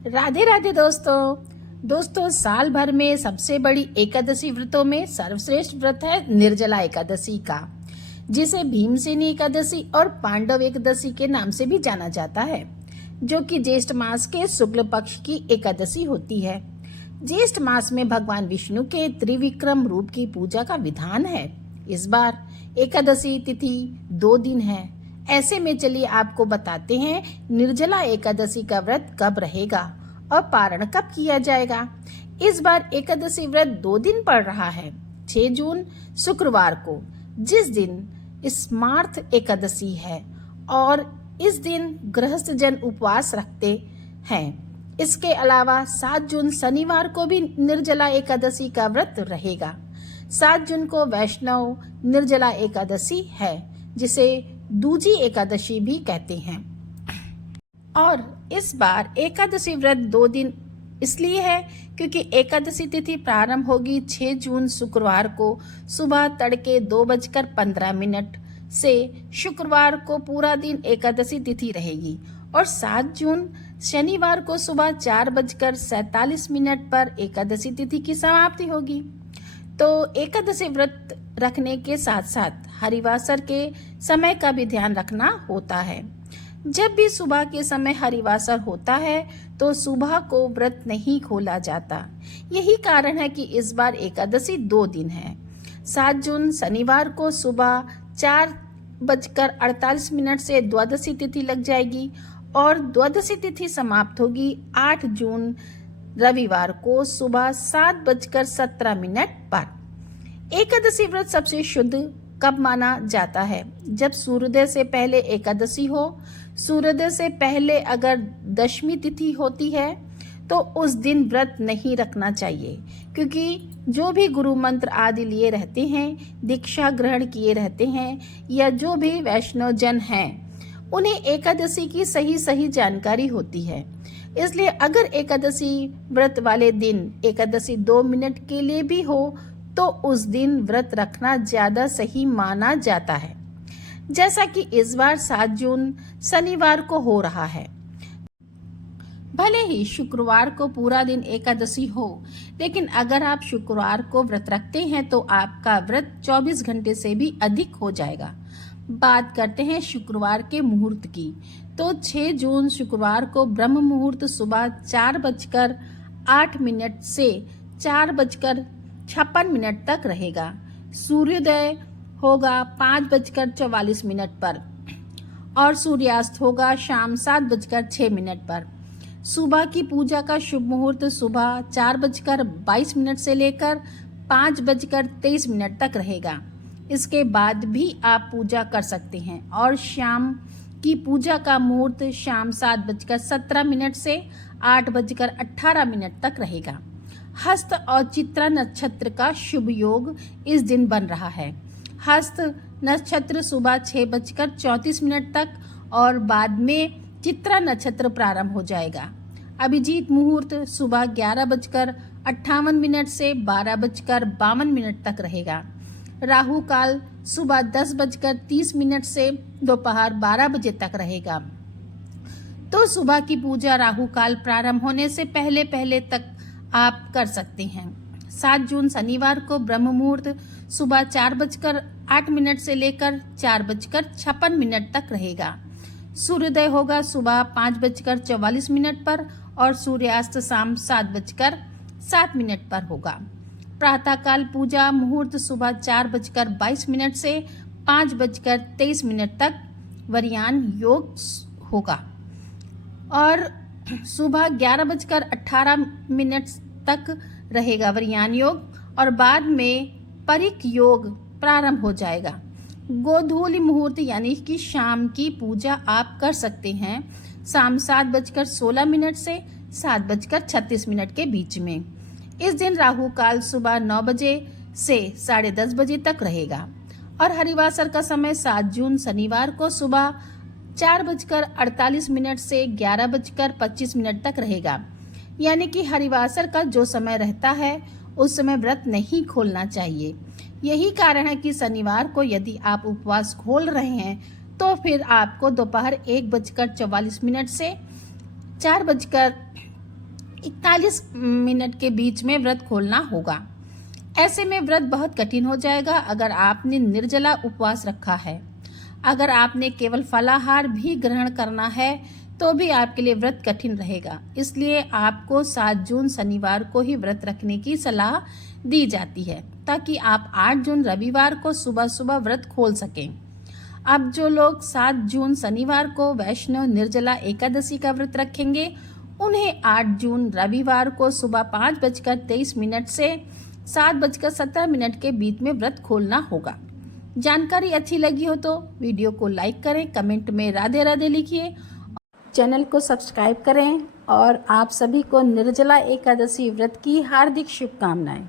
राधे राधे दोस्तों साल भर में सबसे बड़ी एकादशी व्रतों में सर्वश्रेष्ठ व्रत है निर्जला एकादशी का, जिसे भीमसेनी एकादशी और पांडव एकादशी के नाम से भी जाना जाता है, जो कि ज्येष्ठ मास के शुक्ल पक्ष की एकादशी होती है। ज्येष्ठ मास में भगवान विष्णु के त्रिविक्रम रूप की पूजा का विधान है। इस बार एकादशी तिथि 2 दिन है। ऐसे में चलिए आपको बताते हैं निर्जला एकादशी का व्रत कब रहेगा और पारण कब किया जाएगा। इस बार एकादशी व्रत 2 दिन पड़ रहा है। 6 जून शुक्रवार को, जिस दिन स्मार्थ एकादशी है, और इस दिन गृहस्थ जन उपवास रखते हैं। इसके अलावा 7 जून शनिवार को भी निर्जला एकादशी का व्रत रहेगा। 7 जून को वैष्णव निर्जला एकादशी है, जिसे दूजी एकादशी भी कहते हैं। और इस बार एकादशी व्रत 2 दिन इसलिए है क्योंकि एकादशी तिथि प्रारंभ होगी 6 जून शुक्रवार को सुबह तड़के 2:15 से शुक्रवार को पूरा दिन एकादशी तिथि रहेगी, और 7 जून शनिवार को सुबह 4:47 पर एकादशी तिथि की समाप्ति होगी। तो एकादशी व्रत रखने के साथ साथ हरिवासर के समय का भी ध्यान रखना होता है। जब भी सुबह के समय हरिवासर होता है तो सुबह को व्रत नहीं खोला जाता। यही कारण है कि इस बार एकादशी 2 दिन है। 7 जून शनिवार को सुबह 4:48 से द्वादशी तिथि लग जाएगी, और द्वादशी तिथि समाप्त होगी 8 जून रविवार को सुबह 7:17 पर। एकादशी व्रत सबसे शुद्ध कब माना जाता है? जब सूर्योदय से पहले एकादशी हो। सूर्योदय से पहले अगर दशमी तिथि होती है तो उस दिन व्रत नहीं रखना चाहिए, क्योंकि जो भी गुरु मंत्र आदि लिए रहते हैं, दीक्षा ग्रहण किए रहते हैं, या जो भी वैष्णव जन हैं, उन्हें एकादशी की सही जानकारी होती है। इसलिए अगर एकादशी व्रत वाले दिन एकादशी 2 मिनट के लिए भी हो तो उस दिन व्रत रखना ज्यादा सही माना जाता है, जैसा कि इस बार 7 जून शनिवार को हो रहा है। भले ही शुक्रवार को पूरा दिन एकादशी हो, लेकिन अगर आप शुक्रवार को व्रत रखते हैं तो आपका व्रत 24 घंटे से भी अधिक हो जाएगा। बात करते हैं शुक्रवार के मुहूर्त की, तो 6 जून शुक्रवार को ब्रह्म मुहूर्त सुबह 4:08 से 4:56 तक रहेगा। सूर्योदय होगा 5:44 पर, और सूर्यास्त होगा शाम 7:06 पर। सुबह की पूजा का शुभ मुहूर्त सुबह 4:22 से लेकर 5:23 तक रहेगा। इसके बाद भी आप पूजा कर सकते हैं, और शाम की पूजा का मुहूर्त शाम 7:17 से 8:18 तक रहेगा। हस्त और चित्रा नक्षत्र का शुभ योग इस दिन बन रहा है। हस्त नक्षत्र सुबह 6:34 तक, और बाद में चित्रा नक्षत्र प्रारंभ हो जाएगा। अभिजीत मुहूर्त सुबह 11:58 से 12:52 तक रहेगा। राहु काल सुबह 10:30 से दोपहर 12 बजे तक रहेगा। तो सुबह की पूजा राहु काल प्रारंभ होने से पहले तक आप कर सकते हैं। 7 जून शनिवार को ब्रह्म मुहूर्त सुबह 4:08 से लेकर 4:56 तक रहेगा। सूर्योदय होगा सुबह 5:44 पर, और सूर्यास्त शाम 7:07 पर होगा। प्रातःकाल पूजा मुहूर्त सुबह 4:22 से 5:23 तक वरियान योग होगा, और सुबह 11:18 तक रहेगा वरियान योग, और बाद में परिक योग प्रारंभ हो जाएगा। गोधूली मुहूर्त यानी कि शाम की पूजा आप कर सकते हैं शाम 7:16 से 7:36 के बीच में। इस दिन राहु काल सुबह 9 बजे से 10:30 बजे तक रहेगा, और हरिवासर का समय 7 जून शनिवार को सुबह 4:48 से 11:25 तक रहेगा। यानी कि हरिवासर का जो समय रहता है उस समय व्रत नहीं खोलना चाहिए। यही कारण है कि शनिवार को यदि आप उपवास खोल रहे हैं तो फिर आपको दोपहर 1:44 से 4:00 41 मिनट के बीच में व्रत खोलना होगा। ऐसे में व्रत बहुत कठिन हो जाएगा अगर आपने निर्जला उपवास रखा है। अगर आपने केवल फलाहार भी ग्रहण करना है तो भी आपके लिए व्रत कठिन रहेगा। इसलिए आपको 7 जून शनिवार को ही व्रत रखने की सलाह दी जाती है ताकि आप 8 जून रविवार को सुबह सुबह व्रत खोल सकें। अब जो लोग 7 जून शनिवार को वैष्णव निर्जला एकादशी का व्रत रखेंगे उन्हें 8 जून रविवार को सुबह 5:23 से 7:17 के बीच में व्रत खोलना होगा। जानकारी अच्छी लगी हो तो वीडियो को लाइक करें, कमेंट में राधे राधे लिखिए, चैनल को सब्सक्राइब करें और आप सभी को निर्जला एकादशी व्रत की हार्दिक शुभकामनाएं।